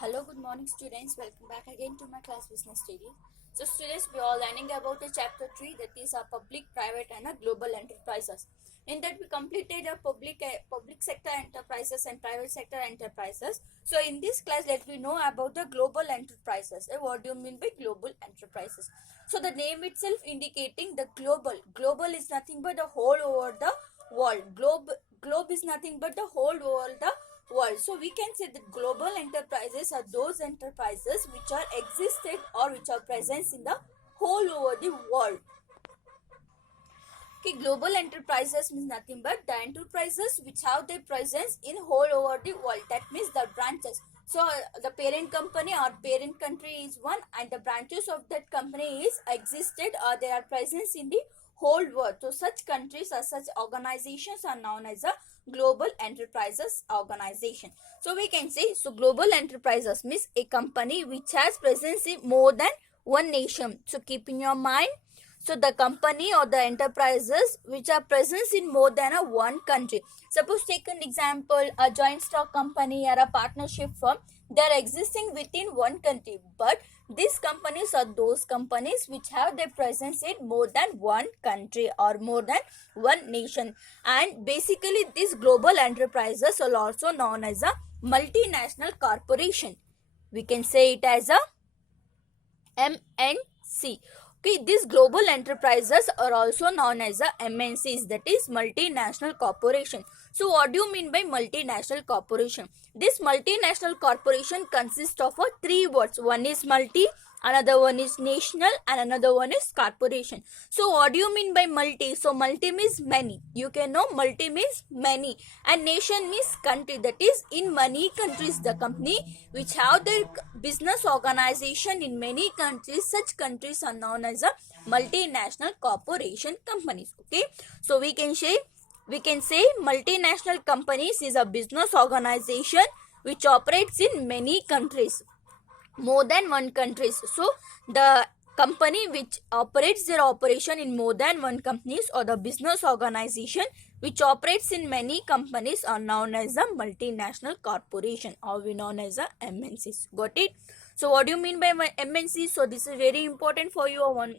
Hello, good morning, students. Welcome back again to my class business studies. So, students, we are learning about the chapter 3, that is a public, private, and a global enterprises. In that, we completed a public sector enterprises and private sector enterprises. So, in this class, let me know about the global enterprises. What do you mean by global enterprises? So, the name itself indicating the global. Global is nothing but the whole over the world. Globe is nothing but the whole over the world. So we can say that global enterprises are those enterprises which are existed or which are present in the whole over the world. Okay, global enterprises means nothing but the enterprises which have their presence in whole over the world. That means the branches. So the parent company or parent country is one, and the branches of that company is existed or they are present in the whole world. So such countries or such organizations are known as a global enterprises organization. So we can say, so global enterprises means a company which has presence in more than one nation. So keep in your mind, so the company or the enterprises which are present in more than a one country. Suppose take an example, a joint stock company or a partnership firm. They are existing within one country, but these companies are those companies which have their presence in more than one country or more than one nation. And basically these global enterprises are also known as a multinational corporation. We can say it as a MNC. Okay, these global enterprises are also known as the MNCs, that is multinational corporation. So what do you mean by multinational corporation? This multinational corporation consists of three words. One is multi, another one is national, and another one is corporation. So what do you mean by multi? So multi means many. You can know multi means many, and nation means country. That is, in many countries, the company which have their business organization in many countries, such countries are known as a multinational corporation companies. Okay, so we can say multinational companies is a business organization which operates in many countries, more than one countries. So the company which operates their operation in more than one companies, or the business organization which operates in many companies, are known as a multinational corporation, or we known as a MNCs. Got it? So what do you mean by MNC? So this is very important for you, one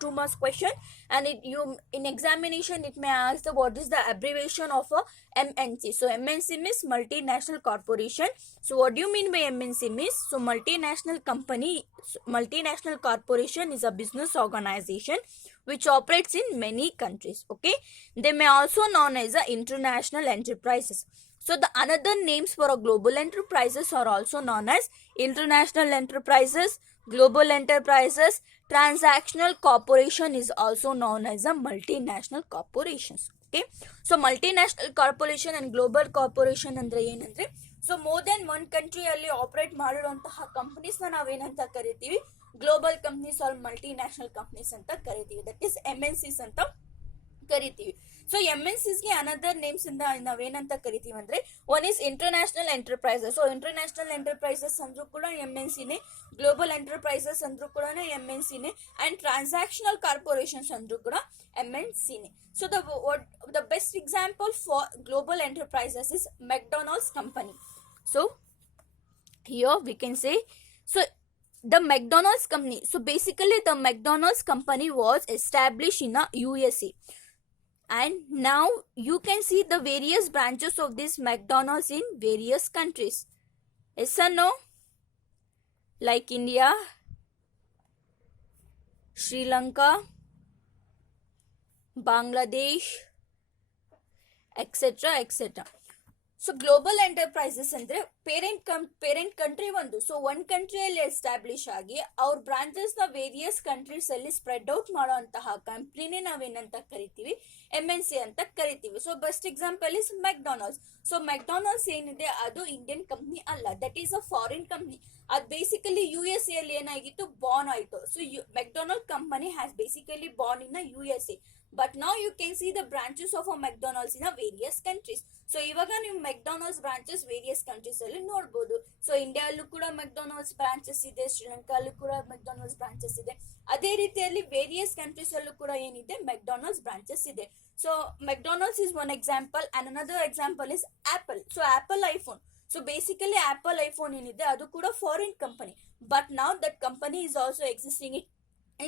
2 marks question, and you in examination it may ask the what is the abbreviation of a MNC. So MNC means multinational corporation. So what do you mean by MNC means? So multinational company, multinational corporation is a business organization which operates in many countries. Okay, they may also known as a international enterprises. So the another names for a global enterprises are also known as international enterprises, global enterprises. Transactional corporation is also known as a multinational corporations. Okay, so multinational corporation and global corporation ಅಂದ್ರೆ ಏನಂದ್ರೆ, so more than one ಕಂಟ್ರಿಯಲ್ಲಿ operate ಮಾಡಿರುವಂತಹ companies ನಾವೇನಂತ ಕರಿತೀವಿ? Global companies or multinational companies ಅಂತ ಕರಿತೀವಿ. That is MNCs ಅಂತ ಕರಿತೀವಿ. ಸೊ MNCsಗೆ ಅನದರ್ ನೇಮ್ಸ್ ಇಂದ ನಾವೇನಂತ ಕರಿತೀವಿ ಅಂದ್ರೆ, one is international enterprises. So international enterprises ಅಂದ್ರೂ ಕೂಡ MNCನೇ, ಗ್ಲೋಬಲ್ ಎಂಟರ್ಪ್ರೈಸಸ್ ಅಂದ್ರೂ ಕೂಡ MNCನೇ, ಅಂಡ್ ಟ್ರಾನ್ಸಾಕ್ಷನಲ್ ಕಾರ್ಪೊರೇಷನ್ಸ್ ಅಂದ್ರೂ ಕೂಡ MNCನೇ. So the best example for global enterprises is McDonald's company. So here we can say, so the McDonald's company. So basically the McDonald's company was established in the USA. And now you can see the various branches of this McDonald's in various countries. Yes or no? Like India, Sri Lanka, Bangladesh, etc. etc. So global enterprises ಅಂದ್ರೆ parent country ಒಂದು. So ಒಂದ್ ಕಂಟ್ರಿಯಲ್ಲಿ establish ಆಗಿ ಅವ್ರ branches ನ various countries ಅಲ್ಲಿ spread out ಮಾಡುವಂತಹ ಕಂಪ್ನಿನೇ ನಾವೇನಂತ ಕರಿತೀವಿ? MNC ಅಂತ ಕರಿತೀವಿ. So best example is McDonald's. So McDonald's ಏನಿದೆ ಅದು ಇಂಡಿಯನ್ ಕಂಪ್ನಿ ಅಲ್ಲ, that is a foreign company. ಅದು ಬೇಸಿಕಲಿ USA ಅಲ್ಲಿ ಏನಾಗಿತ್ತು, ಬಾರ್ನ್ ಆಯ್ತು. So McDonald company has basically born in USA. But now you can see the branches of a McDonald's in a various countries. So ಇವಾಗ ನೀವು McDonald's branches various countries ಅಲ್ಲಿ ನೋಡಬಹುದು. So ಇಂಡಿಯಾಲ್ಲೂ ಕೂಡ McDonald's branches ಇದೆ, ಶ್ರೀಲಂಕಾಲ್ಲೂ ಕೂಡ McDonald's branches ಇದೆ. ಅದೇ ರೀತಿಯಲ್ಲಿ ವೇರಿಯಸ್ ಕಂಟ್ರೀಸ್ ಅಲ್ಲೂ ಕೂಡ ಏನಿದೆ, ಮೆಕ್ಡೊನಾಲ್ಡ್ಸ್ ಬ್ರಾಂಚಸ್ ಇದೆ. So McDonald's is one example, and another example is Apple. So Apple iPhone. So basically Apple iPhone ಏನಿದೆ ಅದು ಕೂಡ ಫಾರಿನ್ ಕಂಪನಿ, ಬಟ್ ನಾವ್ that company is also existing in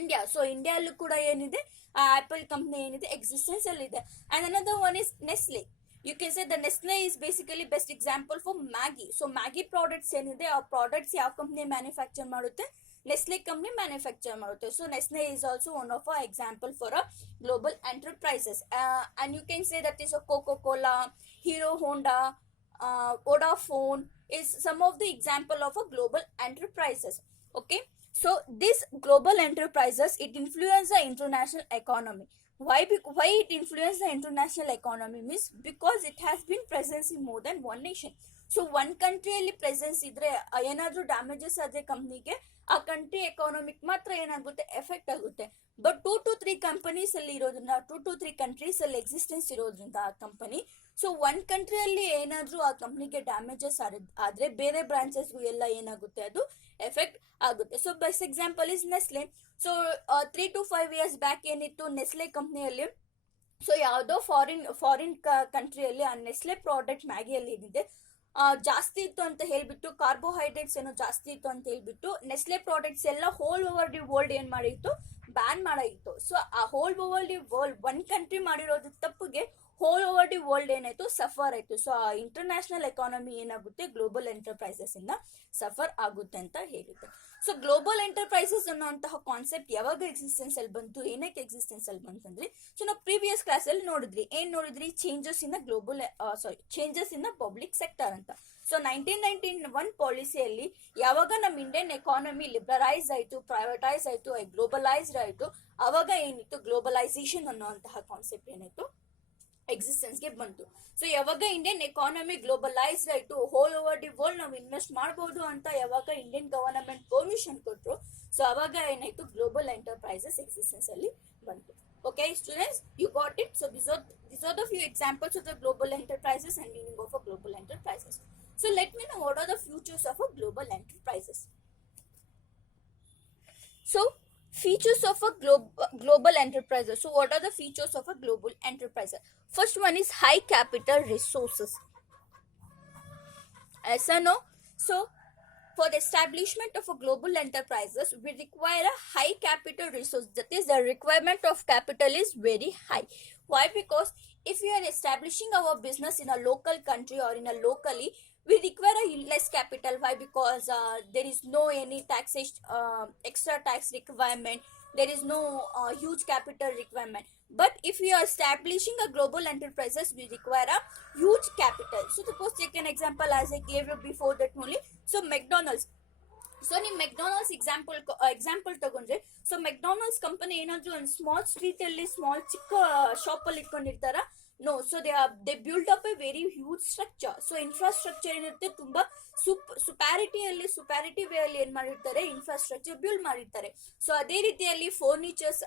India. So ಇಂಡಿಯಾಲ್ಲೂ ಕೂಡ ಏನಿದೆ ಆ ಆಪಲ್ ಕಂಪ್ನಿ ಏನಿದೆ ಎಕ್ಸಿಸ್ಟೆನ್ಸ್ ಅಲ್ಲಿ ಇದೆ. And another one is Nestle. You can say the Nestle is basically best example for Maggi. So Maggi products ಏನಿದೆ ಆ ಪ್ರಾಡಕ್ಟ್ಸ್ ಯಾವ ಕಂಪ್ನಿ ಮ್ಯಾನುಫ್ಯಾಕ್ಚರ್ ಮಾಡುತ್ತೆ, ನೆಸ್ಲೆ ಕಂಪ್ನಿ ಮ್ಯಾನುಫ್ಯಾಕ್ಚರ್ ಮಾಡುತ್ತೆ. So Nestle is also one of our example for a global enterprises. And you can say that is a Coca-Cola, Hero Honda, Vodafone is some of the example of a global enterprises. Okay, so this global enterprises, it influence the international economy. Why it influence the international economy means because it has been presence in more than one nation. So one ಕಂಟ್ರಿಯಲ್ಲಿ presence ಇದ್ರೆ ಏನಾದ್ರೂ damages ಆದ್ರೆ ಕಂಪ್ನಿಗೆ ಆ country economic ಮಾತ್ರ ಏನಾಗುತ್ತೆ effect ಆಗುತ್ತೆ. But 2 to 3 companies ಅಲ್ಲಿ ಇರೋದ್ರಿಂದ 2 to 3 ಕಂಟ್ರೀಸ್ ಅಲ್ಲಿ ಎಕ್ಸಿಸ್ಟೆನ್ಸ್ ಇರೋದ್ರಿಂದ ಆ ಕಂಪನಿ, ಸೊ ಒನ್ ಕಂಟ್ರಿಯಲ್ಲಿ ಏನಾದ್ರೂ ಆ ಕಂಪ್ನಿಗೆ ಡ್ಯಾಮೇಜಸ್ ಆದ್ರೆ ಬೇರೆ ಬ್ರಾಂಚಸ್ಗೂ ಎಲ್ಲ ಏನಾಗುತ್ತೆ ಅದು ಎಫೆಕ್ಟ್ ಆಗುತ್ತೆ. So best example is Nestle. So 3 to 5 years back ಏನಿತ್ತು ನೆಸ್ಲೆ ಕಂಪ್ನಿಯಲ್ಲಿ, ಸೊ ಯಾವುದೋ ಫಾರಿನ್ ಕಂಟ್ರಿಯಲ್ಲಿ ಆ ನೆಸ್ಲೆ ಪ್ರಾಡಕ್ಟ್ ಮ್ಯಾಗಿಯಲ್ಲಿ ಏನಿದೆ ಜಾಸ್ತಿ ಇತ್ತು ಅಂತ ಹೇಳ್ಬಿಟ್ಟು, ಕಾರ್ಬೋಹೈಡ್ರೇಟ್ಸ್ ಏನೋ ಜಾಸ್ತಿ ಇತ್ತು ಅಂತ ಹೇಳ್ಬಿಟ್ಟು ನೆಸ್ಲೆ ಪ್ರಾಡಕ್ಟ್ಸ್ ಎಲ್ಲ ಹೋಲ್ ಓವರ್ ದಿ ವರ್ಲ್ಡ್ ಏನ್ ಮಾಡಿತ್ತು, ಬ್ಯಾನ್ ಮಾಡಿತ್ತು. ಸೊ ಆ hole over the world one country ಮಾಡಿರೋದು ತಪ್ಪಿಗೆ ಹೋಲ್ ಓವರ್ ದಿ ವರ್ಲ್ಡ್ ಏನಾಯ್ತು, ಸಫರ್ ಆಯ್ತು. ಸೊ ಆ ಇಂಟರ್ನ್ಯಾಷನಲ್ ಎಕಾನಮಿ ಏನಾಗುತ್ತೆ, ಗ್ಲೋಬಲ್ ಎಂಟರ್ಪ್ರೈಸಸ್ ಇಂದ ಸಫರ್ ಆಗುತ್ತೆ ಅಂತ ಹೇಳುತ್ತೆ. ಸೊ ಗ್ಲೋಬಲ್ ಎಂಟರ್ಪ್ರೈಸಸ್ ಅನ್ನೋಂತಹ ಕಾನ್ಸೆಪ್ಟ್ ಯಾವಾಗ ಎಕ್ಸಿಸ್ಟೆನ್ಸ್ ಅಲ್ಲಿ ಬಂತು, ಏನಕ್ಕೆ ಎಕ್ಸಿಸ್ಟೆನ್ಸ್ ಅಲ್ಲಿ ಬಂತಂದ್ರೆ, ಸೊ ನಾವು ಪ್ರೀವಿಯಸ್ ಕ್ಲಾಸ್ ಅಲ್ಲಿ ನೋಡಿದ್ರಿ changes in changes in public sector ಅಂತ. ಸೊ 1991 ಪಾಲಿಸಿಯಲ್ಲಿ ಯಾವಾಗ ನಮ್ಮ ಇಂಡಿಯನ್ ಎಕಾನಮಿ ಲಿಬರಲೈಸ್ ಆಯ್ತು, ಪ್ರೈವೇಟೈಸ್ ಆಯ್ತು, ಗ್ಲೋಬಲೈಸ್ಡ್ ಆಯ್ತು, ಅವಾಗ ಏನಿತ್ತು ಗ್ಲೋಬಲೈಸೇಷನ್ ಅನ್ನೋಂತಹ ಕಾನ್ಸೆಪ್ಟ್ ಏನಾಯ್ತು ಎಕ್ಸಿಸ್ಟೆನ್ಸ್ಗೆ ಬಂತು. ಸೊ ಯಾವಾಗ ಇಂಡಿಯನ್ ಎಕಾನಮಿ ಗ್ಲೋಬಲೈಸ್ಡ್ ಆಯ್ತು, ಹೋಲ್ ಓವರ್ ದಿ ವರ್ಲ್ಡ್ ನಾವು ಇನ್ವೆಸ್ಟ್ ಮಾಡಬಹುದು ಅಂತ ಯಾವಾಗ ಇಂಡಿಯನ್ ಗವರ್ನಮೆಂಟ್ ಪರ್ಮಿಷನ್ ಕೊಟ್ಟರು, ಸೊ ಅವಾಗ ಏನಾಯ್ತು ಗ್ಲೋಬಲ್ ಎಂಟರ್ಪ್ರೈಸಸ್ ಎಕ್ಸಿಸ್ಟೆನ್ಸ್ ಅಲ್ಲಿ ಬಂತು. Okay students, you got it. So these are the few examples of the global enterprises and meaning of a global enterprises. So let me know what are the futures of a global enterprises. So features of a global enterprises. So what are the features of a global enterprise? First one is high capital resources. Yes or no? So for the establishment of a global enterprises, we require a high capital resource. That is, the requirement of capital is very high. Why? Because if we are establishing our business in a local country or in a locally, we require a less capital. Why? Because there is no any taxation, extra tax requirement. There is no huge capital requirement. But if we are establishing a global enterprises, we require a huge capital. So suppose take an example as I gave you before that only. So McDonald's. So ನೀವು McDonald's example ತಗೊಂಡ್ರೆ, so McDonald's company ಏನಾದ್ರು ಒಂದು small street ಅಲ್ಲಿ small ಚಿಕ್ಕ shop ಅಲ್ಲಿ ಇಟ್ಕೊಂಡಿರ್ತಾರ? No. So they build up a very huge structure. So infrastructure ಏನಿರುತ್ತೆ ತುಂಬಾ ಸುಪ್ಯಾರಿಟಿ ವೇ ಅಲ್ಲಿ ಏನ್ ಮಾಡಿರ್ತಾರೆ, ಇನ್ಫ್ರಾಸ್ಟ್ರಕ್ಚರ್ ಬಿಲ್ಡ್ ಮಾಡಿರ್ತಾರೆ. ಸೊ ಅದೇ ರೀತಿಯಲ್ಲಿ ಫರ್ನಿಚರ್ಸ್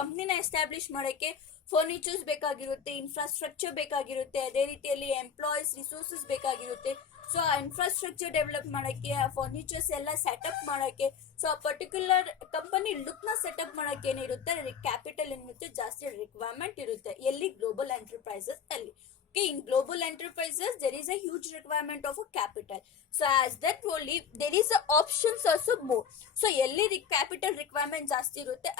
ಕಂಪ್ನಿನ ಎಸ್ಟಾಬ್ಲಿಷ್ ಮಾಡೋಕ್ಕೆ ಫರ್ನಿಚರ್ಸ್ ಬೇಕಾಗಿರುತ್ತೆ, ಇನ್ಫ್ರಾಸ್ಟ್ರಕ್ಚರ್ ಬೇಕಾಗಿರುತ್ತೆ, ಅದೇ ರೀತಿಯಲ್ಲಿ ಎಂಪ್ಲಾಯೀಸ್ ರಿಸೋರ್ಸಸ್ ಬೇಕಾಗಿರುತ್ತೆ. ಸೊ ಆ ಇನ್ಫ್ರಾಸ್ಟ್ರಕ್ಚರ್ ಡೆವಲಪ್ ಮಾಡೋಕ್ಕೆ, ಆ ಫರ್ನಿಚರ್ಸ್ ಎಲ್ಲ ಸೆಟಪ್ ಮಾಡೋಕ್ಕೆ, ಸೊ ಆ ಪರ್ಟಿಕ್ಯುಲರ್ ಕಂಪನಿ ಲುಕ್ನ ಸೆಟಪ್ ಮಾಡೋಕ್ಕೆ ಏನಿರುತ್ತೆ, ಕ್ಯಾಪಿಟಲ್ ಏನಿರುತ್ತೆ ಜಾಸ್ತಿ ರಿಕ್ವೈರ್ಮೆಂಟ್ ಇರುತ್ತೆ. ಎಲ್ಲಿ? ಗ್ಲೋಬಲ್ ಎಂಟರ್ಪ್ರೈಸಸ್ ಅಲ್ಲಿ. Okay, in global enterprises, there is a huge requirement of a capital. So as that only, there is a options also more. So ಎಲ್ಲಿ capital requirement ಜಾಸ್ತಿ ಇರುತ್ತೆ,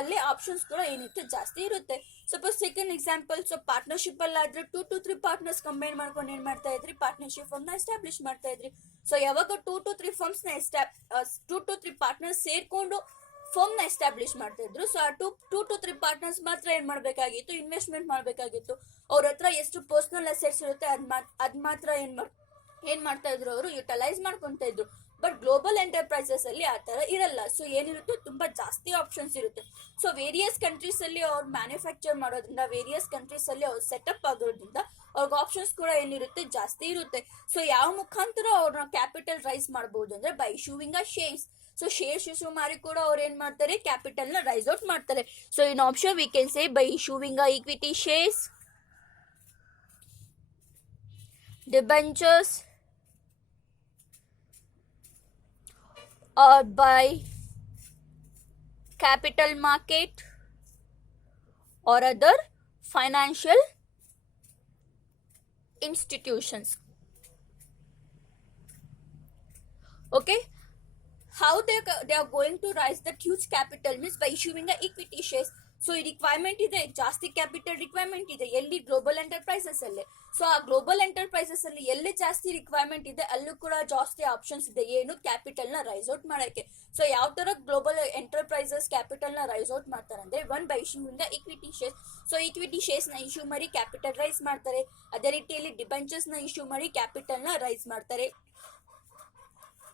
ಅಲ್ಲೇ ಆಪ್ಷನ್ಸ್ ಕೂಡ ಏನಿರುತ್ತೆ ಜಾಸ್ತಿ ಇರುತ್ತೆ. Suppose second example, so partnership ಅಲ್ಲಿ ಆದ್ರೆ 2 to 3 ಪಾರ್ಟ್ನರ್ಸ್ ಕಂಬೈನ್ ಮಾಡ್ಕೊಂಡು ಏನ್ ಮಾಡ್ತಾ ಇದ್ರಿ, ಪಾರ್ಟ್ನರ್ಶಿಪ್ ಫರ್ಮ್ ನ ಎಸ್ಟಾಬ್ಲಿಷ್ ಮಾಡ್ತಾ ಇದ್ರಿ. ಸೊ ಯಾವಾಗ 2 to 3 ಫರ್ಮ್ಸ್ ನ 2 to 3 ಪಾರ್ಟ್ನರ್ಸ್ ಸೇರ್ಕೊಂಡು ಫರ್ಮ್ ನ ಎಸ್ಟಾಬ್ಲಿಷ್ ಮಾಡ್ತಾ ಇದ್ರು. ಸೊ ಆ 2 to 3 ಪಾರ್ಟ್ನರ್ಸ್ ಮಾತ್ರ ಏನ್ ಮಾಡ್ಬೇಕಾಗಿತ್ತು, ಇನ್ವೆಸ್ಟ್ಮೆಂಟ್ ಮಾಡ್ಬೇಕಾಗಿತ್ತು. ಅವ್ರ ಹತ್ರ ಎಷ್ಟು ಪರ್ಸನಲ್ ಅಸೆಟ್ಸ್ ಇರುತ್ತೆ ಅದ್ ಮಾತ್ರ ಏನ್ ಮಾಡ್ತಾ ಇದ್ರು, ಅವರು ಯುಟಿಲೈಸ್ ಮಾಡ್ಕೊಂತ ಇದ್ರು. ಬಟ್ ಗ್ಲೋಬಲ್ ಎಂಟರ್ಪ್ರೈಸಸ್ ಅಲ್ಲಿ ಆ ತರ ಇರಲ್ಲ. ಸೊ ಏನಿರುತ್ತೆ, ತುಂಬಾ ಜಾಸ್ತಿ ಆಪ್ಷನ್ಸ್ ಇರುತ್ತೆ. ಸೊ ವೇರಿಯಸ್ ಕಂಟ್ರೀಸ್ ಅಲ್ಲಿ ಅವ್ರು ಮ್ಯಾನುಫ್ಯಾಕ್ಚರ್ ಮಾಡೋದ್ರಿಂದ, ವೇರಿಯಸ್ ಕಂಟ್ರೀಸ್ ಅಲ್ಲಿ ಅವ್ರು ಸೆಟಪ್ ಆಗೋದ್ರಿಂದ ಅವ್ರಿಗೆ ಆಪ್ಷನ್ಸ್ ಕೂಡ ಏನಿರುತ್ತೆ ಜಾಸ್ತಿ ಇರುತ್ತೆ. ಸೊ ಯಾವ ಮುಖಾಂತರ ಅವ್ರನ್ನ ಕ್ಯಾಪಿಟಲ್ ರೈಸ್ ಮಾಡಬಹುದು ಅಂದ್ರೆ by issuing a shares. So shares issue ಮಾಡಿ ಕೂಡ ಅವ್ರು ಏನ್ ಮಾಡ್ತಾರೆ, ಕ್ಯಾಪಿಟಲ್ ನ ರೈಸ್ ಔಟ್ ಮಾಡ್ತಾರೆ. So in option we can say by issuing a equity shares, debentures, or by capital market or other financial institutions. Okay, how they are going to raise that huge capital means by issuing the equity shares. So ಈ requirement ಇದೆ, ಜಾಸ್ತಿ capital requirement ಇದೆ ಎಲ್ಲಿ global enterprises ಅಲ್ಲಿ. So ಆ global enterprises ಅಲ್ಲಿ ಎಲ್ಲಿ ಜಾಸ್ತಿ ರಿಕ್ವೈರ್ಮೆಂಟ್ ಇದೆ ಅಲ್ಲೂ ಕೂಡ ಜಾಸ್ತಿ ಆಪ್ಷನ್ಸ್ ಇದೆ ಏನು ಕ್ಯಾಪಿಟಲ್ ನ ರೈಸ್ ಔಟ್ ಮಾಡಕ್ಕೆ. ಸೊ ಯಾವ ತರ ಗ್ಲೋಬಲ್ ಎಂಟರ್ಪ್ರೈಸಸ್ ಕ್ಯಾಪಿಟಲ್ ನ ರೈಸ್ ಔಟ್ ಮಾಡ್ತಾರೆ ಅಂದ್ರೆ one by issuing the equity shares. So equity shares ನ ಇಶ್ಯೂ ಮಾಡಿ ಕ್ಯಾಪಿಟಲ್ ರೈಸ್ ಮಾಡ್ತಾರೆ. ಅದೇ ರೀತಿಯಲ್ಲಿ ಡಿಬೆಂಚರ್ಸ್ ನ ಇಶ್ಯೂ ಮಾಡಿ ಕ್ಯಾಪಿಟಲ್ ನ ರೈಸ್ ಮಾಡ್ತಾರೆ.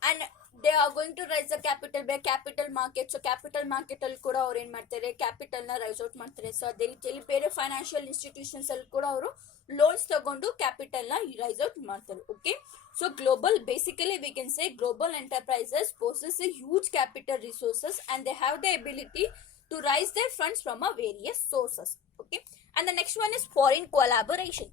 and they are going to raise the capital by capital market. So capital market ಅಲ್ಲಿ ಕೂಡ ಅವ್ರು ಏನ್ ಮಾಡ್ತಾರೆ, ಕ್ಯಾಪಿಟಲ್ ನ ರೈಸ್ ಔಟ್ ಮಾಡ್ತಾರೆ. ಸೊ ಅದೇ ರೀತಿಯಲ್ಲಿ ಬೇರೆ ಫೈನಾನ್ಷಿಯಲ್ ಇನ್ಸ್ಟಿಟ್ಯೂಷನ್ಸ್ ಅಲ್ಲಿ ಕೂಡ ಅವರು ಲೋನ್ಸ್ ತಗೊಂಡು ಕ್ಯಾಪಿಟಲ್ ನ ರೈಸ್ ಔಟ್ ಮಾಡ್ತಾರೆ. Okay, so global basically we can say global enterprises possess a huge capital resources and they have the ability to raise their funds from a various sources. Okay, and the next one is foreign collaboration.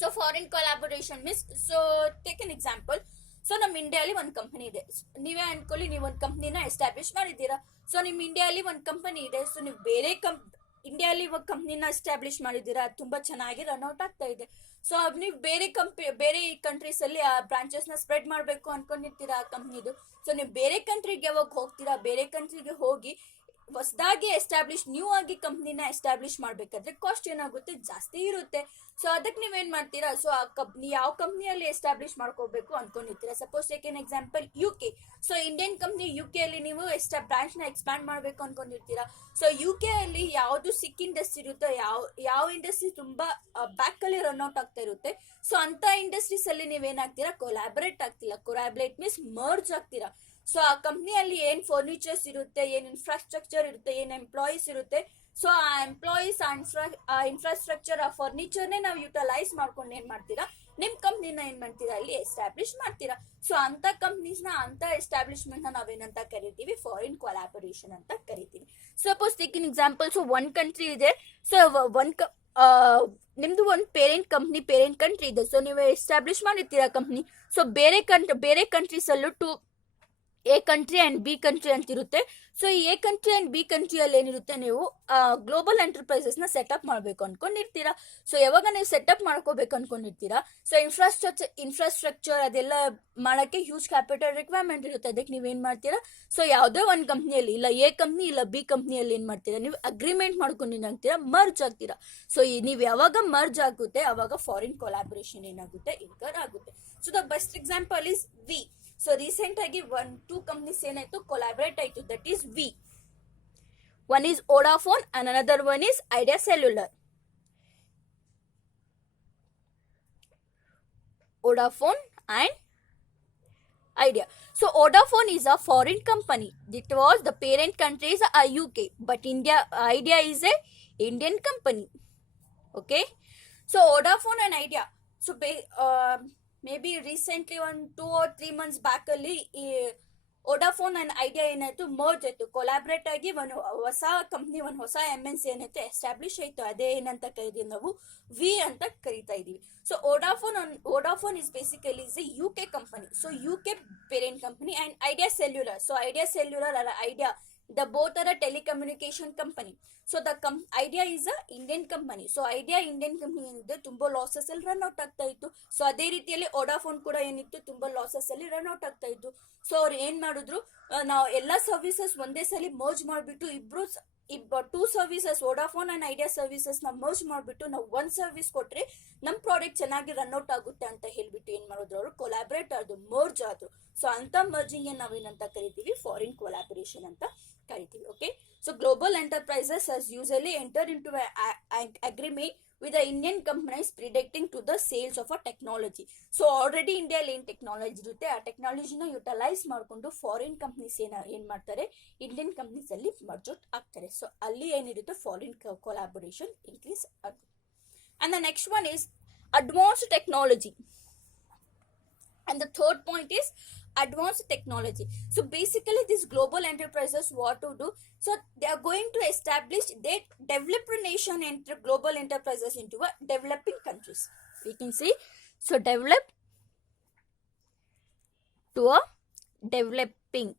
So foreign collaboration means, so take an example. So ನಮ್ಮ ಇಂಡಿಯಾಲಿ ಒಂದು company ಇದೆ, ನೀವೇ ಅನ್ಕೊಳ್ಳಿ ನೀವು ಒಂದು ಕಂಪ್ನಿನ establish ಮಾಡಿದ್ದೀರಾ. So ನಿಮ್ಮ ಇಂಡಿಯಾಲಿ ಒಂದು ಕಂಪನಿ ಇದೆ. ಸೊ ನೀವು ಬೇರೆ ಇಂಡಿಯಾಲಿ ಒಂದು ಕಂಪ್ನಿನ ಎಸ್ಟಾಬ್ಲಿಷ್ ಮಾಡಿದ್ದೀರಾ, ತುಂಬಾ ಚೆನ್ನಾಗಿ ರನ್ಔಟ್ ಆಗ್ತಾ ಇದೆ. ಸೊ ನೀವು ಬೇರೆ ಕಂಟ್ರೀಸ್ ಅಲ್ಲಿ ಆ ಬ್ರಾಂಚಸ್ ನ ಸ್ಪ್ರೆಡ್ ಮಾಡಬೇಕು ಅನ್ಕೊಂಡಿರ್ತೀರಾ ಆ ಕಂಪ್ನಿದು. ಸೊ ನೀವು ಬೇರೆ ಕಂಟ್ರಿಗೆ ಯಾವಾಗ ಹೋಗ್ತೀರಾ, ಬೇರೆ ಕಂಟ್ರಿಗೆ ಹೋಗಿ ಹೊಸದಾಗಿ ಎಸ್ಟಾಬ್ಲಿಷ್ ನ್ಯೂ ಆಗಿ ಕಂಪ್ನಿನ ಎಸ್ಟಾಬ್ಲಿಷ್ ಮಾಡ್ಬೇಕಾದ್ರೆ ಕಾಸ್ಟ್ ಏನಾಗುತ್ತೆ, ಜಾಸ್ತಿ ಇರುತ್ತೆ. ಸೊ ಅದಕ್ಕೆ ನೀವೇನ್ ಮಾಡ್ತೀರಾ, ಸೊ ಆ ಕಂಪ್ನಿ ಯಾವ ಕಂಪ್ನಿಯಲ್ಲಿ ಎಸ್ಟಾಬ್ಲಿಷ್ ಮಾಡ್ಕೋಬೇಕು ಅನ್ಕೊಂಡಿರ್ತೀರಾ. Suppose take an example UK. So Indian company UK ಅಲ್ಲಿ ನೀವು ಬ್ರಾಂಚ್ ನ ಎಕ್ಸ್ಪ್ಯಾಂಡ್ ಮಾಡ್ಬೇಕು ಅನ್ಕೊಂಡಿರ್ತೀರಾ. ಸೊ UK ಅಲ್ಲಿ ಯಾವ್ದು ಸಿಕ್ ಇಂಡಸ್ಟ್ರಿ ಇರುತ್ತೆ, ಯಾವ ಇಂಡಸ್ಟ್ರಿ ತುಂಬಾ ಬ್ಯಾಕ್ ಅಲ್ಲಿ ರನ್ಔಟ್ ಆಗ್ತಾ ಇರುತ್ತೆ, ಸೊ ಅಂತ ಇಂಡಸ್ಟ್ರೀಸ್ ಅಲ್ಲಿ ನೀವೇನಾಗ್ತೀರಾ, ಕೊಲಾಬರೇಟ್ ಆಗ್ತಿಲ್ಲ. ಕೊಲಾಬರೇಟ್ ಮೀನ್ಸ್ ಮರ್ಜ್ ಆಗ್ತೀರಾ. ಸೊ ಆ ಕಂಪ್ನಿಯಲ್ಲಿ ಏನ್ ಫರ್ನಿಚರ್ಸ್ ಇರುತ್ತೆ, ಏನ್ ಇನ್ಫ್ರಾಸ್ಟ್ರಕ್ಚರ್ ಇರುತ್ತೆ, ಏನ್ ಎಂಪ್ಲಾಯೀಸ್ ಇರುತ್ತೆ, ಸೊ ಆ ಎಂಪ್ಲಾಯೀಸ್ ಆ ಇನ್ಫ್ರಾಸ್ಟ್ರಕ್ಚರ್ ಆ ಫರ್ನಿಚರ್ನೇ ನಾವು ಯುಟಿಲೈಸ್ ಮಾಡ್ಕೊಂಡು ಏನ್ ಮಾಡ್ತೀರಾ, ನಿಮ್ ಕಂಪ್ನಿನ ಏನ್ ಮಾಡ್ತೀರಾ ಅಲ್ಲಿ ಎಸ್ಟಾಬ್ಲಿಷ್ ಮಾಡ್ತೀರಾ. ಸೊ ಅಂತ ಕಂಪ್ನೀಸ್ ನ ಅಂತ ಎಸ್ಟಾಬ್ಲಿಷ್ಮೆಂಟ್ ನ ನಾವೇನಂತ ಕರಿತೀವಿ, ಫಾರಿನ್ ಕೊಲಾಬರೇಷನ್ ಅಂತ ಕರಿತೀವಿ. Suppose take in example, so ಒಂದ್ ಕಂಟ್ರಿ ಇದೆ. ಸೊ ನಿಮ್ದು ಒಂದು ಪೇರೆಂಟ್ ಕಂಟ್ರಿ ಇದೆ. ಸೊ ನೀವು ಎಸ್ಟಾಬ್ಲಿಷ್ ಮಾಡಿರ್ತೀರಾ ಕಂಪ್ನಿ. ಸೊ ಬೇರೆ ಕಂಟ್ರೀಸ್ ಅಲ್ಲೂ A country and B country ಅಂತ ಇರುತ್ತೆ. ಸೊ ಈ ಎ ಕಂಟ್ರಿ ಅಂಡ್ ಬಿ ಕಂಟ್ರಿಯಲ್ಲಿ ಏನಿರುತ್ತೆ, ನೀವು ಗ್ಲೋಬಲ್ ಎಂಟರ್ಪ್ರೈಸಸ್ ನ ಸೆಟಪ್ ಮಾಡ್ಬೇಕು ಅನ್ಕೊಂಡಿರ್ತೀರಾ. ಸೊ ಯಾವಾಗ ನೀವು ಸೆಟಪ್ ಮಾಡ್ಕೋಬೇಕು ಅನ್ಕೊಂಡಿರ್ತೀರಾ, ಸೊ ಇನ್ಫ್ರಾಸ್ಟ್ರಕ್ಚರ್ ಅದೆಲ್ಲ ಮಾಡಕ್ಕೆ ಹ್ಯೂಜ್ ಕ್ಯಾಪಿಟಲ್ ರಿಕ್ವೈರ್ಮೆಂಟ್ ಇರುತ್ತೆ. ಅದಕ್ಕೆ ನೀವೇನ್ ಮಾಡ್ತೀರಾ, ಸೊ ಯಾವುದೋ ಒಂದು ಕಂಪ್ನಿಯಲ್ಲಿ ಇಲ್ಲ ಎ ಕಂಪ್ನಿ ಇಲ್ಲ ಬಿ ಕಂಪ್ನಿಯಲ್ಲಿ ಏನ್ ಮಾಡ್ತೀರಾ, ನೀವು ಅಗ್ರಿಮೆಂಟ್ ಮಾಡ್ಕೊಂಡು ಏನಾಗ್ತೀರಾ, ಮರ್ಜ್ ಆಗ್ತೀರಾ. ಸೊ ನೀವು ಯಾವಾಗ ಮರ್ಜ್ ಆಗುತ್ತೆ ಅವಾಗ ಫಾರಿನ್ ಕೊಲಾಬರೇಷನ್ ಏನಾಗುತ್ತೆ, ಇನ್ಕರ್ ಆಗುತ್ತೆ. So the best example is Vi. So recent ಆಗಿ 2 ಕಂಪ್ನೀಸ್ ಏನಾಯ್ತು, ಕೊಲಾಬರೇಟ್ ಆಯ್ತು. That is Vi. One is Vodafone and another one is Idea cellular. Vodafone and Idea. So Vodafone is a foreign company. It was the parent country is UK, but Idea is a Indian company. Okay. So Vodafone and Idea. So maybe recently 2 or 3 months back ಅಲ್ಲಿ Vodafone and idea ಏನಾಯ್ತು, merge ಆಯ್ತು, collaborate ಆಗಿ ಒಂದು ಹೊಸ company, ಒಂದು ಹೊಸ MNC ಏನಾಯ್ತು establish ಆಯ್ತು. ಅದೇ ಏನಂತ ಕರಿತೀವಿ ನಾವು, ವಿ ಅಂತ ಕರಿತಾ ಇದೀವಿ. So Vodafone is basically is A UK company. So UK parent company and idea cellular. So idea cellular ಅಲ್ಲ idea, the both are a telecommunication company. So the Idea is a Indian company. So Idea Indian company ಏನಿದೆ, ತುಂಬಾ losses ಅಲ್ಲಿ run out ಆಗ್ತಾ ಇತ್ತು. So ಅದೇ ರೀತಿಯಲ್ಲಿ Vodafone ಕೂಡ ಏನಿತ್ತು, ತುಂಬಾ ಲಾಸಸ್ ಅಲ್ಲಿ ರನ್ ಔಟ್ ಆಗ್ತಾ ಇತ್ತು. ಸೊ ಅವ್ರು ಏನ್ ಮಾಡಿದ್ರು, ನಾವು ಎಲ್ಲಾ ಸರ್ವಿಸಸ್ ಒಂದೇ ಸಲ ಮರ್ಜ್ ಮಾಡ್ಬಿಟ್ಟು two services Vodafone and idea services ನ ಮರ್ಜ್ ಮಾಡ್ಬಿಟ್ಟು ನಾವು ಒಂದ್ ಸರ್ವಿಸ್ ಕೊಟ್ರೆ ನಮ್ ಪ್ರಾಡಕ್ಟ್ ಚೆನ್ನಾಗಿ ರನ್ ಔಟ್ ಆಗುತ್ತೆ ಅಂತ ಹೇಳ್ಬಿಟ್ಟು ಏನ್ ಮಾಡಿದ್ರು, ಅವರು ಕೊಲಾಬ್ರೇಟ್ ಆದ್ರು, ಮರ್ಜ್ ಆದ್ರು. ಸೊ ಅಂತ ಮರ್ಜಿಂಗ್ ನಾವೇನಂತ ಕರಿತೀವಿ, ಫಾರಿನ್ ಕೊಲಾಬರೇಷನ್ ಅಂತ ಕರಿತೀವಿ. Okay, so global enterprises has usually enter into agreement with the Indian companies predicting to the sales of a technology. So already ಇಂಡಿಯಾಲಿ ಏನ್ ಟೆಕ್ನಾಲಜಿ ಇರುತ್ತೆ, ಆ ಟೆಕ್ನಾಲಜಿನ ಯುಟಿಲೈಸ್ ಮಾಡ್ಕೊಂಡು ಫಾರಿನ್ ಕಂಪ್ನೀಸ್ ಏನ್ ಮಾಡ್ತಾರೆ, ಇಂಡಿಯನ್ ಕಂಪ್ನೀಸ್ ಅಲ್ಲಿ merge out ಆಗ್ತಾರೆ. So ಅಲ್ಲಿ ಏನಿರುತ್ತೆ, ಫಾರಿನ್ ಕೊಲಾಬರೇಷನ್ ಇನ್ಕ್ರೀಸ್ ಆಗುತ್ತೆ. And the next one is advanced technology. And the third point is advanced technology. So basically these global enterprises what to do, so they are going to establish, they developed nation enter global enterprises into a developing countries. We can see, so develop to a developing.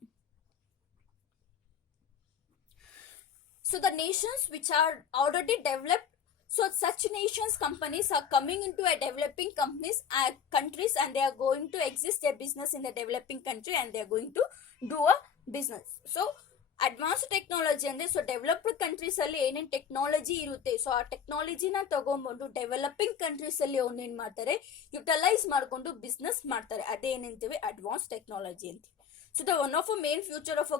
So the nations which are already developed, So such nations companies are coming into a developing countries, and they are going to exist their business in the developing country, and they are going to do a business. So advance technology ಅಂದರೆ so developed countries ಅಲ್ಲಿ ಏನೇನು technology ಇರುತ್ತೆ, so ಆ ಟೆಕ್ನಾಲಜಿನ ತಗೊಂಡ್ಬಂದು developing countries ಅಲ್ಲಿ ಅವ್ನೇನ್ ಮಾಡ್ತಾರೆ, utilise ಮಾಡ್ಕೊಂಡು business ಮಾಡ್ತಾರೆ. ಅದೇನಂತೀವಿ ಅಡ್ವಾನ್ಸ್ ಟೆಕ್ನಾಲಜಿ ಅಂತೀವಿ. So the one of the main future of a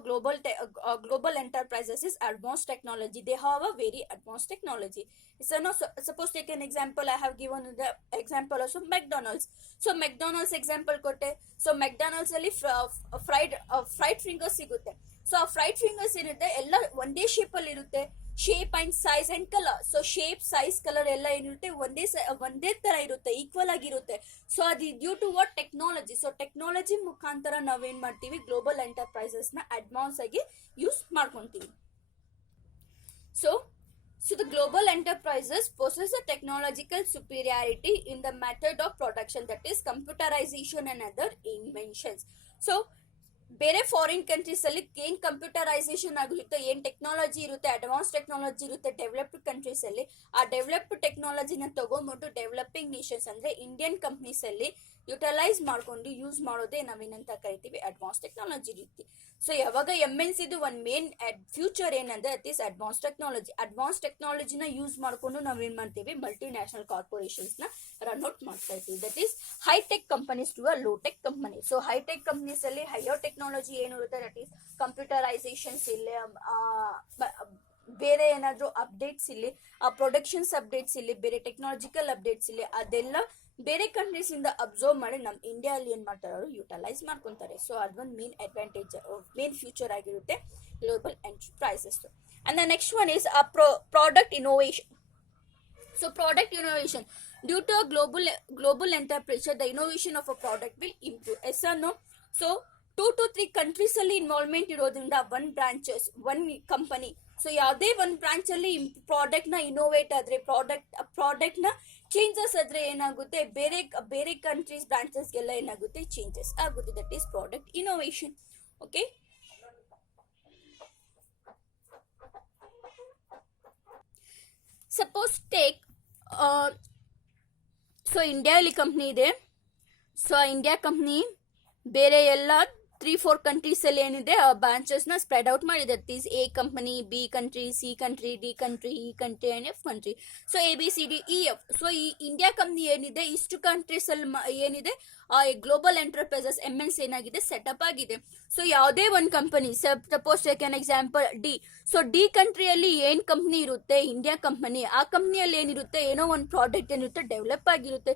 global enterprises is advanced technology. They have a very advanced technology. So now, suppose take an example. I have given the example also McDonald's. So McDonald's example kote. So McDonald's ಅಲ್ಲಿ fried fingers ಸಿಗುತ್ತೆ. So ಆ fried fingers ಏನಿರುತ್ತೆ ಎಲ್ಲ ಒಂದೇ shape ಅಲ್ಲಿ ಇರುತ್ತೆ, shape and size and colour. So shape size colour ಎಲ್ಲ ಏನಿರುತ್ತೆ ಒಂದೇ ತರ ಇರುತ್ತೆ, ಈಕ್ವಲ್ ಆಗಿರುತ್ತೆ. ಸೊ ಅದು due to what technology. So technology ಮುಖಾಂತರ ನಾವೇನ್ ಮಾಡ್ತೀವಿ, ಗ್ಲೋಬಲ್ ಎಂಟರ್ಪ್ರೈಸಸ್ ನ ಅಡ್ವಾನ್ಸ್ ಆಗಿ ಯೂಸ್ ಮಾಡ್ಕೊಂತೀವಿ. So the global enterprises possess a technological superiority in the method of production, that is computerization and other inventions. So ಬೇರೆ foreign countries ಅಲ್ಲಿ ಏನ್ computerisation ಆಗಿರುತ್ತೆ, ಏನ್ ಟೆಕ್ನಾಲಜಿ ಇರುತ್ತೆ, ಅಡ್ವಾನ್ಸ್ ಟೆಕ್ನಾಲಜಿ ಇರುತ್ತೆ ಡೆವಲಪ್ಡ್ ಕಂಟ್ರೀಸ್ ಅಲ್ಲಿ, ಆ ಡೆವಲಪ್ಡ್ ಟೆಕ್ನಾಲಜಿನ ತಗೊಂಡ್ಬಿಟ್ಟು ಡೆವಲಪಿಂಗ್ ನೇಷನ್ಸ್ ಅಂದ್ರೆ ಇಂಡಿಯನ್ ಕಂಪ್ನೀಸ್ ಅಲ್ಲಿ ಯುಟಿಲೈಸ್ ಮಾಡ್ಕೊಂಡು ಯೂಸ್ ಮಾಡೋದೇ ನಾವೇನಂತ ಕರಿತೀವಿ ಅಡ್ವಾನ್ಸ್ ಟೆಕ್ನಾಲಜಿ ರೀತಿ. ಸೊ ಯಾವಾಗ MNC ಒಂದು ಮೇನ್ ಫ್ಯೂಚರ್ ಏನಂದ್ರೆ it is advance technology. Advance ಟೆಕ್ನಾಲಜಿನ ಯೂಸ್ ಮಾಡ್ಕೊಂಡು ನಾವೇನ್ ಮಾಡ್ತೀವಿ, ಮಲ್ಟಿ ನ್ಯಾಷನಲ್ ಕಾರ್ಪೊರೇಷನ್ಸ್ ನ ರನ್ ಔಟ್ ಮಾಡ್ತಾ ಇರ್ತೀವಿ. That is hi-tech companies to a low tech company. So hi-tech companies ಅಲ್ಲಿ ಹೈಯರ್ ಟೆಕ್ನಾಲಜಿ ಏನಿರುತ್ತೆ, ದಟ್ ಈಸ್ ಕಂಪ್ಯೂಟರೈಸೇಷನ್ಸ್ ಇಲ್ಲಿ, ಬೇರೆ ಏನಾದ್ರು ಅಪ್ಡೇಟ್ಸ್ ಇಲ್ಲಿ, ಆ ಪ್ರೊಡಕ್ಷನ್ಸ್ ಅಪ್ಡೇಟ್ಸ್ ಇಲ್ಲಿ, ಬೇರೆ ಟೆಕ್ನಾಲಜಿಕಲ್ ಅಪ್ಡೇಟ್ಸ್ ಇಲ್ಲಿ, ಅದೆಲ್ಲ ಬೇರೆ ಕಂಟ್ರೀಸ್ ಇಂದ ಅಬ್ಸರ್ವ್ ಮಾಡಿ ನಮ್ಮ ಇಂಡಿಯಾ ಅಲ್ಲಿ ಏನ್ ಮಾಡ್ತಾರೆ, ಅವರು ಯುಟಿಲೈಸ್ ಮಾಡ್ಕೊಂತಾರೆ. ಸೊ ಅದೊಂದು ಮೇನ್ ಅಡ್ವಾಂಟೇಜ್, ಮೇನ್ ಫ್ಯೂಚರ್ ಆಗಿರುತ್ತೆ global enterprises. And the next one is product innovation. So product innovation, due to a global enterprise, the innovation of a product will improve. Yes or no? So 2 to 3 countries ಅಲ್ಲಿ involvement ಇರೋದ್ರಿಂದ one company, so ಯಾವುದೇ ಒಂದು branch ಅಲ್ಲಿ product ನ innovate ಆದ್ರೆ, product ನ changes ಆದ್ರೆ ಏನಾಗುತ್ತೆ, ಬೇರೆ ಕಂಟ್ರೀಸ್ ಬ್ರಾಂಚಸ್ಗೆಲ್ಲ ಏನಾಗುತ್ತೆ, ಚೇಂಜಸ್ ಆಗುತ್ತೆ. That is product innovation. Okay, suppose take so India ಅಲ್ಲಿ ಕಂಪ್ನಿ ಇದೆ. ಸೊ ಇಂಡಿಯಾ ಕಂಪ್ನಿ ಬೇರೆ ಎಲ್ಲ 3-4 ಕಂಟ್ರೀಸ್ ಅಲ್ಲಿ ಏನಿದೆ ಬ್ರಾಂಚಸ್ ನ ಸ್ಪ್ರೆಡ್ ಔಟ್ ಮಾಡಿದೆ. Is A company, B country, C country, D country, E country and F country. So ABCDEF. So ಈ India company ಏನಿದೆ, ಇಷ್ಟು ಕಂಟ್ರೀಸ್ ಅಲ್ಲಿ ಏನಿದೆ ಗ್ಲೋಬಲ್ ಎಂಟರ್ಪ್ರೈಸಸ್ MNC ಏನಾಗಿದೆ, ಸೆಟಪ್ ಆಗಿದೆ. ಸೊ ಯಾವುದೇ ಒಂದು company, suppose take an example D. So D ಕಂಟ್ರಿಯಲ್ಲಿ ಏನ್ ಕಂಪ್ನಿ ಇರುತ್ತೆ, ಇಂಡಿಯಾ ಕಂಪನಿ, ಆ ಕಂಪ್ನಿಯಲ್ಲಿ ಏನಿರುತ್ತೆ, ಏನೋ ಒಂದು ಪ್ರಾಡಕ್ಟ್ ಏನಿರುತ್ತೆ ಡೆವಲಪ್ ಆಗಿರುತ್ತೆ.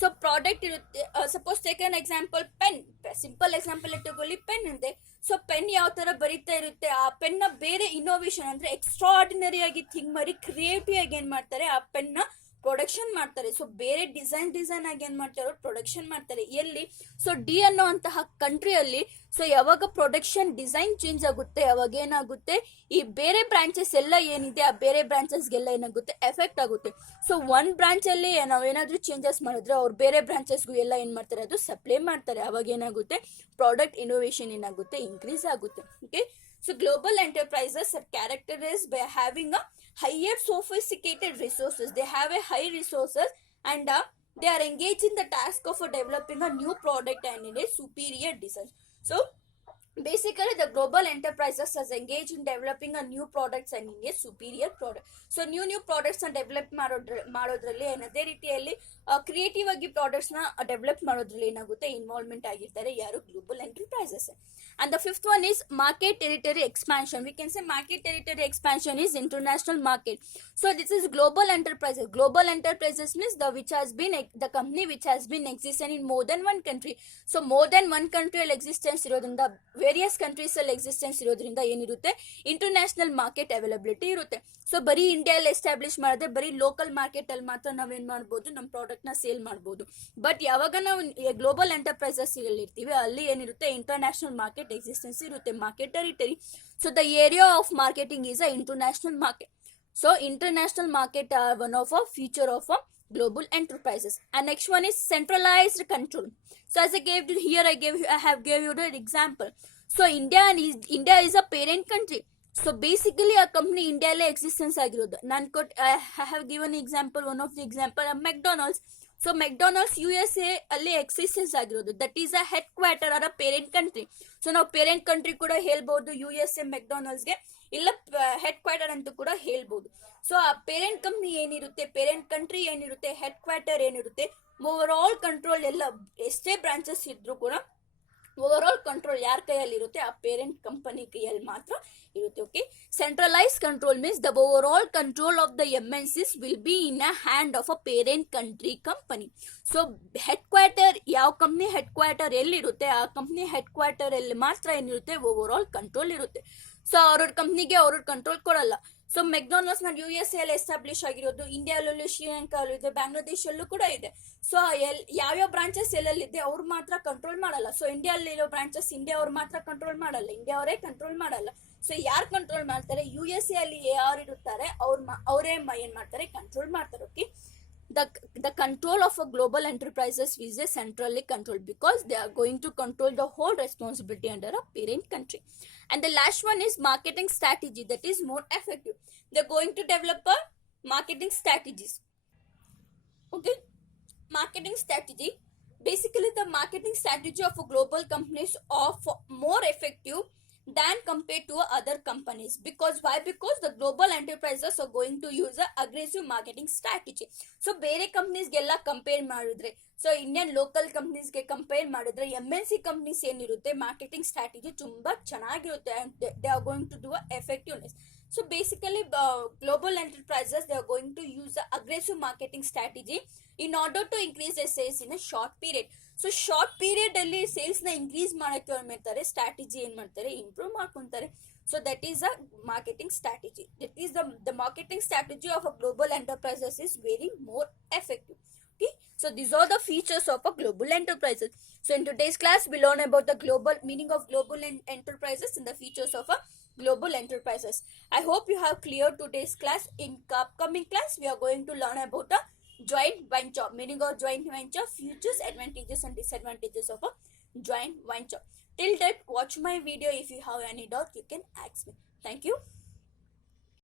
ಸೊ ಪ್ರಾಡಕ್ಟ್ ಇರುತ್ತೆ. Suppose take an example pen, simple example ಇಟ್ಟುಕೊಳ್ಳಿ, ಪೆನ್ ಇದೆ. ಸೊ ಪೆನ್ ಯಾವ ತರ ಬರೀತಾ ಇರುತ್ತೆ, ಆ ಪೆನ್ ನ ಬೇರೆ ಇನೋವೇಷನ್ ಅಂದ್ರೆ ಎಕ್ಸ್ಟ್ರಾರ್ಡಿನರಿ ಆಗಿ ಥಿಂಕ್ ಮಾಡಿ ಕ್ರಿಯೇಟಿವ್ ಆಗಿ ಏನ್ ಮಾಡ್ತಾರೆ, ಆ ಪೆನ್ ನ ಪ್ರೊಡಕ್ಷನ್ ಮಾಡ್ತಾರೆ. ಸೊ ಬೇರೆ ಡಿಸೈನ್ ಆಗಿ ಏನ್ ಮಾಡ್ತಾರೆ, ಪ್ರೊಡಕ್ಷನ್ ಮಾಡ್ತಾರೆ. ಎಲ್ಲಿ, ಸೊ ಡಿ ಅನ್ನೋ ಅಂತಹ ಕಂಟ್ರಿಯಲ್ಲಿ. ಸೊ ಯಾವಾಗ ಪ್ರೊಡಕ್ಷನ್ ಡಿಸೈನ್ ಚೇಂಜ್ ಆಗುತ್ತೆ, ಅವಾಗ ಏನಾಗುತ್ತೆ, ಈ ಬೇರೆ ಬ್ರಾಂಚಸ್ ಎಲ್ಲ ಏನಿದೆ, ಆ ಬೇರೆ ಬ್ರಾಂಚಸ್ಗೆಲ್ಲ ಏನಾಗುತ್ತೆ, ಎಫೆಕ್ಟ್ ಆಗುತ್ತೆ. ಸೊ ಒಂದ್ ಬ್ರಾಂಚ್ ಅಲ್ಲಿ ನಾವೇನಾದ್ರೂ ಚೇಂಜಸ್ ಮಾಡಿದ್ರೆ, ಅವ್ರು ಬೇರೆ ಬ್ರಾಂಚಸ್ಗೂ ಎಲ್ಲ ಏನ್ ಮಾಡ್ತಾರೆ, ಅದು ಸಪ್ಲೈ ಮಾಡ್ತಾರೆ. ಅವಾಗ ಏನಾಗುತ್ತೆ, ಪ್ರಾಡಕ್ಟ್ ಇನೋವೇಷನ್ ಏನಾಗುತ್ತೆ, ಇನ್ಕ್ರೀಸ್ ಆಗುತ್ತೆ. Okay, so global enterprises are characterized by having a higher sophisticated resources. They have a high resources, and they are engaged in the task of developing a new product and in a superior design. So basically the global enterprises has engaged in developing a new products and in a superior product. So new products na develop ಮಾಡೋದ್ರಲ್ಲಿ ಅದೇ ರೀತಿಯಲ್ಲಿ creative ಆಗಿ products ನ develop ಮಾಡೋದ್ರಲ್ಲಿ ಏನಾಗುತ್ತೆ, involvement ಆಗಿರ್ತಾರೆ ಯಾರು, global enterprises. And the fifth one is market territory expansion. We can say market territory expansion is international market. So this is global enterprises. Global enterprises means the company which has been existing in more than one country. So more than one country ಅಲ್ಲಿ existence ಇರೋದ್ರಿಂದ, various countries ಅಲ್ಲಿ existence ಇರೋದ್ರಿಂದ ಏನಿರುತ್ತೆ, international market availability ಇರುತ್ತೆ. So ಬರೀ ಇಂಡಿಯಾದಲ್ಲಿ establish ಮಾಡಿದ್ರೆ ಬರೀ ಲೋಕಲ್ ಮಾರ್ಕೆಟ್ ಅಲ್ಲಿ ಮಾತ್ರ ನಾವೇನ್ ಮಾಡ್ಬೋದು, ನಮ್ಮ ಪ್ರಾಡಕ್ಟ್ ನ ಸೇಲ್ ಮಾಡ್ಬೋದು. ಬಟ್ ಯಾವಾಗ ನಾವು ಗ್ಲೋಬಲ್ ಎಂಟರ್ಪ್ರೈಸಸ್ ಇರ್ತೀವಿ, ಅಲ್ಲಿ ಏನಿರುತ್ತೆ, ಇಂಟರ್ನ್ಯಾಷನಲ್ ಮಾರ್ಕೆಟ್ ಎಕ್ಸಿಸ್ಟೆನ್ಸ್ ಇರುತ್ತೆ, market territory. So the area of marketing is a international market. So international market are one of a feature of a global enterprises. And next one is centralized control. So as I have gave you the example. So India is a parent country. So basically ಆ company ಇಂಡಿಯಾಲೇ existence ಆಗಿರೋದು. ನಾನು I have given example, one of the example McDonald's. So McDonald's USA ಅಲ್ಲಿ existence ಆಗಿರೋದು. That is a headquarter or a parent country. So ನಾವು parent country ಕೂಡ ಹೇಳ್ಬೋದು USA ಮೆಕ್ಡೊನಾಲ್ಡ್ಸ್ಗೆ, ಇಲ್ಲ ಹೆಡ್ ಕ್ವಾರ್ಟರ್ ಅಂತೂ ಕೂಡ ಹೇಳ್ಬೋದು. ಸೊ ಆ ಪೇರೆಂಟ್ ಕಂಪ್ನಿ ಏನಿರುತ್ತೆ, ಪೇರೆಂಟ್ ಕಂಟ್ರಿ ಏನಿರುತ್ತೆ, ಹೆಡ್ ಕ್ವಾರ್ಟರ್ ಏನಿರುತ್ತೆ, ಓವರ್ ಆಲ್ ಕಂಟ್ರೋಲ್ ಎಲ್ಲ ಎಷ್ಟೇ ಬ್ರಾಂಚಸ್ ಇದ್ರೂ ಕೂಡ ಓವರ್ ಆಲ್ ಕಂಟ್ರೋಲ್ ಯಾರ ಕೈಯಲ್ಲಿ ಇರುತ್ತೆ, ಆ ಪೇರೆಂಟ್ ಕಂಪನಿ ಕೈಯಲ್ಲಿ ಮಾತ್ರ ಇರುತ್ತೆ. Okay, centralise control means the over all control of the MNCs will be in a hand of a parent country company. So head quarter, ಯಾವ ಕಂಪ್ನಿ ಹೆಡ್ ಕ್ವಾರ್ಟರ್ ಎಲ್ಲಿರುತ್ತೆ, ಆ ಕಂಪ್ನಿ ಹೆಡ್ ಕ್ವಾರ್ಟರ್ ಅಲ್ಲಿ ಮಾತ್ರ ಏನಿರುತ್ತೆ, over all control ಇರುತ್ತೆ. So ಅವ್ರ ಕಂಪ್ನಿಗೆ ಅವ್ರ ಕಂಟ್ರೋಲ್ ಕೊಡಲ್ಲ. ಸೊ ಮೆಕ್ಡೊನಾಲ್ಡ್ಸ್ ನ USA ಅಲ್ಲಿ ಎಸ್ಟಾಬ್ಲಿಷ್ ಆಗಿರೋದು, ಇಂಡಿಯಾದಲ್ಲೂ, ಶ್ರೀಲಂಕಾಲ್ಲೂ ಇದೆ, ಬಾಂಗ್ಲಾದೇಶಲ್ಲೂ ಕೂಡ ಇದೆ. ಸೊ ಯಾವ್ಯಾವ ಬ್ರಾಂಚಸ್ ಎಲ್ಲೆಲ್ಲಿದೆ ಅವ್ರು ಮಾತ್ರ ಕಂಟ್ರೋಲ್ ಮಾಡಲ್ಲ. ಸೊ ಇಂಡಿಯಾದಲ್ಲಿರೋ ಬ್ರಾಂಚಸ್ ಇಂಡಿಯಾ ಅವ್ರು ಮಾತ್ರ ಕಂಟ್ರೋಲ್ ಮಾಡಲ್ಲ, ಇಂಡಿಯಾ ಅವರೇ ಕಂಟ್ರೋಲ್ ಮಾಡಲ್ಲ. ಸೊ ಯಾರು ಕಂಟ್ರೋಲ್ ಮಾಡ್ತಾರೆ, USA ಅಲ್ಲಿ ಯಾರು ಇರುತ್ತಾರೆ ಅವರೇ ಏನ್ ಮಾಡ್ತಾರೆ, ಕಂಟ್ರೋಲ್ ಮಾಡ್ತಾರೆ. Okay, the control of a global enterprises is a centrally controlled because they are going to control the whole responsibility under a parent country. And the last one is marketing strategy, that is more effective. They're going to develop a marketing strategies. Okay, marketing strategy, basically the marketing strategy of a global companies of more effective than compared to other companies. Because why? Because the global enterprises are going to use a aggressive marketing strategy. So ಬೇರೆ ಕಂಪ್ನೀಸ್ಗೆಲ್ಲ compare ಮಾಡಿದ್ರೆ, so Indian local ಕಂಪ್ನೀಸ್ಗೆ compare ಮಾಡಿದ್ರೆ MNC companies ಏನಿರುತ್ತೆ, marketing strategy ತುಂಬಾ ಚೆನ್ನಾಗಿರುತ್ತೆ. They are going to do effectiveness. So basically global enterprises, they are going to use the aggressive marketing strategy in order to increase their sales in a short period. So short period ಅಲ್ಲಿ sales ನ increase ಮಾಡಕ್ಕೆ ಏನ್ ಮಾಡ್ತಾರೆ, strategy ಏನ್ ಮಾಡ್ತಾರೆ, improve ಮಾಡ್ಕೊಂತಾರೆ. So that is a marketing strategy. That is the marketing strategy of a global enterprises is very more effective. Okay, so these are the features of a global enterprises. So in today's class we learn about the global meaning of global enterprises and the features of a global enterprises. I hope you have cleared today's class. In upcoming class we are going to learn about a joint venture, meaning of joint venture, features, advantages and disadvantages of a joint venture. Till that, watch my video. If you have any doubt, you can ask me. Thank you.